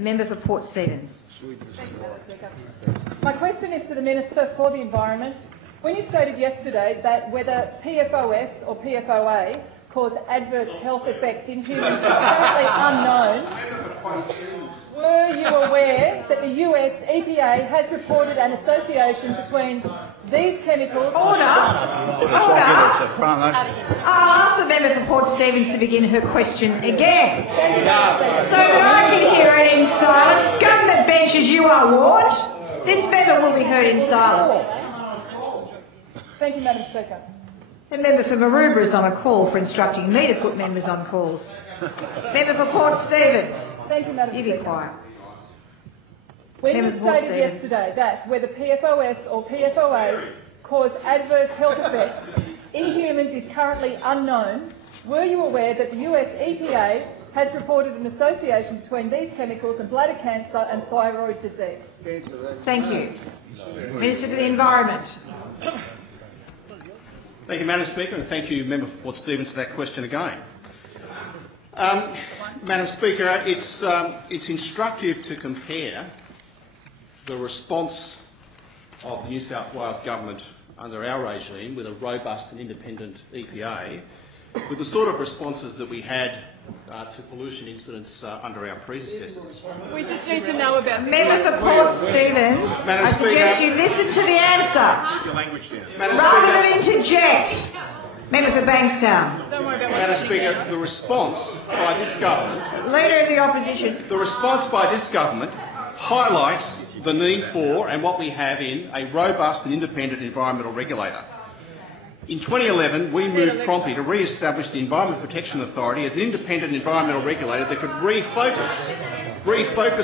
The member for Port Stephens. Thank you, Madam Speaker. My question is to the Minister for the Environment. When you stated yesterday that whether PFOS or PFOA cause adverse health effects in humans is currently unknown, were you aware that the US EPA has reported an association between these chemicals... Order! I'll ask the member for Port Stephens to begin her question again, so that I can hear it in silence. Government benches, you are warned. This member will be heard in silence. Thank you, Madam Speaker. The member for Maroubra is on a call for instructing me to put members on calls. Member for Port Stephens. Thank you, Madam Speaker. You be quiet. When you stated yesterday that whether PFOS or PFOA cause adverse health effects in humans is currently unknown, were you aware that the US EPA has reported an association between these chemicals and bladder cancer and thyroid disease? Thank you. Minister for the Environment. Thank you, Madam Speaker, and thank you, Member for Port Stephens, for that question again. Madam Speaker, it's instructive to compare the response of the New South Wales Government under our regime with a robust and independent EPA with the sort of responses that we had to pollution incidents under our predecessors. We just need to know about... Member for Port Stephens, I suggest you listen to the answer rather than interject. Member for Bankstown. Madam Speaker, the response by this government... Leader of the Opposition. The response by this government highlights the need for and what we have in a robust and independent environmental regulator. In 2011, we moved promptly to re-establish the Environment Protection Authority as an independent environmental regulator that could refocus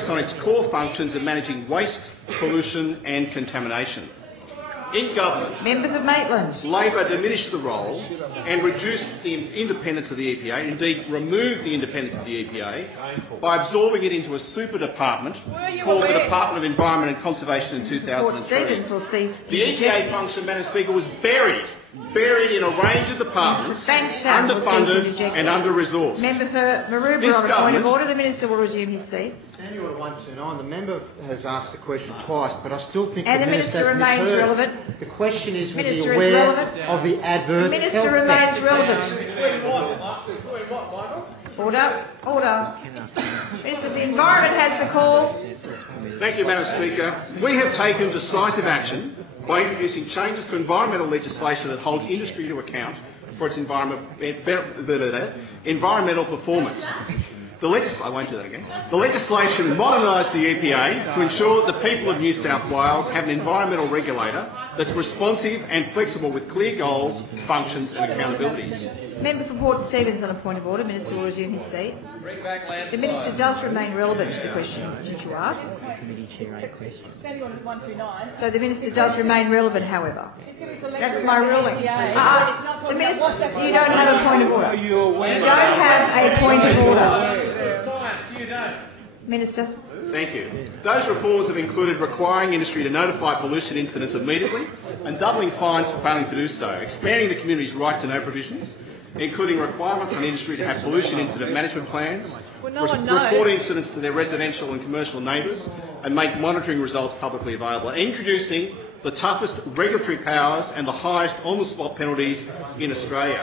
on its core functions of managing waste, pollution and contamination. In government, Member for Maitland. Labor diminished the role and reduced the independence of the EPA, indeed removed the independence of the EPA, by absorbing it into a super department called the Department of Environment and Conservation in 2003. Port Stephens will cease the EPA function, Madam Speaker, was buried in a range of departments, underfunded and under-resourced. Member for Maroubra on a point of order. The Minister will resume his seat. Standing Order 129, the member has asked the question twice, but I still think and the Minister remains misheard. Relevant. The question is, was Minister he aware relevant. of the adverse The Minister health remains effects? relevant. Order. Order. Minister for the Environment has the call. Thank you, Madam Speaker. We have taken decisive action by introducing changes to environmental legislation that holds industry to account for its environmental performance. I won't do that again. The legislation modernised the EPA to ensure that the people of New South Wales have an environmental regulator that's responsive and flexible with clear goals, functions and accountabilities. Member for Port Stephens on a point of order. Minister will resume his seat. The Minister does remain relevant to the question that you asked. So the Minister does remain relevant, however. That's my ruling. The Minister, you don't have a point of order. You don't have a point of order. Minister. Thank you. Those reforms have included requiring industry to notify pollution incidents immediately and doubling fines for failing to do so, expanding the community's right to know provisions, including requirements on industry to have pollution incident management plans, report incidents to their residential and commercial neighbours and make monitoring results publicly available, and introducing the toughest regulatory powers and the highest on-the-spot penalties in Australia.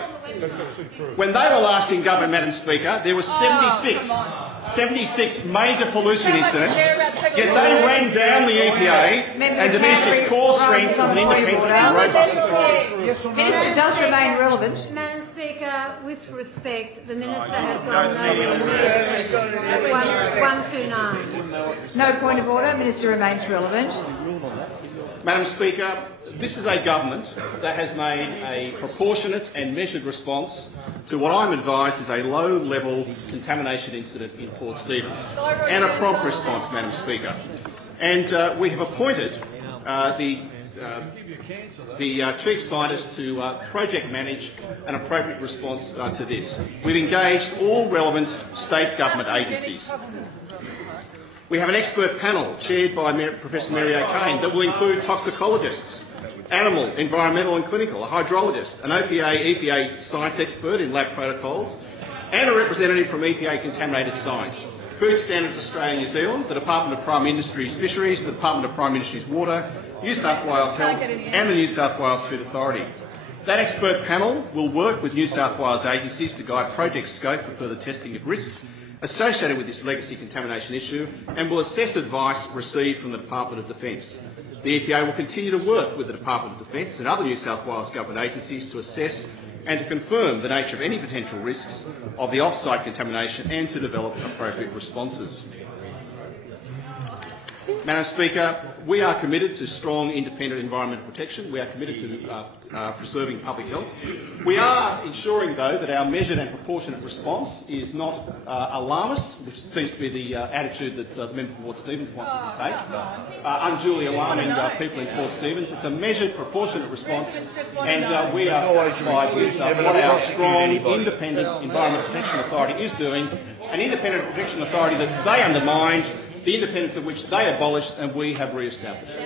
When they were last in government, Madam Speaker, there were 76 major pollution incidents, yet they ran down the EPA and diminished its core strengths as an independent and robust authority. Minister does remain relevant. Madam Speaker, with respect, the Minister has gone nowhere near 129. No point of order. Minister remains relevant. Madam Speaker, this is a government that has made a proportionate and measured response to what I'm advised is a low-level contamination incident in Port Stephens, and a prompt response, Madam Speaker. And we have appointed the Chief Scientist to project manage an appropriate response to this. We've engaged all relevant state government agencies. We have an expert panel chaired by Professor Mary O'Kane that will include toxicologists, animal, environmental and clinical, a hydrologist, an EPA science expert in lab protocols, and a representative from EPA Contaminated Science. Food Standards Australia and New Zealand, the Department of Prime Industries Fisheries, the Department of Prime Industries Water, New South Wales Health and the New South Wales Food Authority. That expert panel will work with New South Wales agencies to guide project scope for further testing of risks associated with this legacy contamination issue and will assess advice received from the Department of Defence. The EPA will continue to work with the Department of Defence and other New South Wales government agencies to assess and to confirm the nature of any potential risks of the off-site contamination and to develop appropriate responses. Madam Speaker, we are committed to strong independent environmental protection. We are committed to preserving public health. We are ensuring, though, that our measured and proportionate response is not alarmist, which seems to be the attitude that the member for Port Stephens wants us to take, unduly alarming people in Port Stephens. It's a measured, proportionate response, and we are satisfied with what our strong, independent Environmental Protection Authority is doing, an independent protection authority that they undermined, the independence of which they abolished and we have re-established.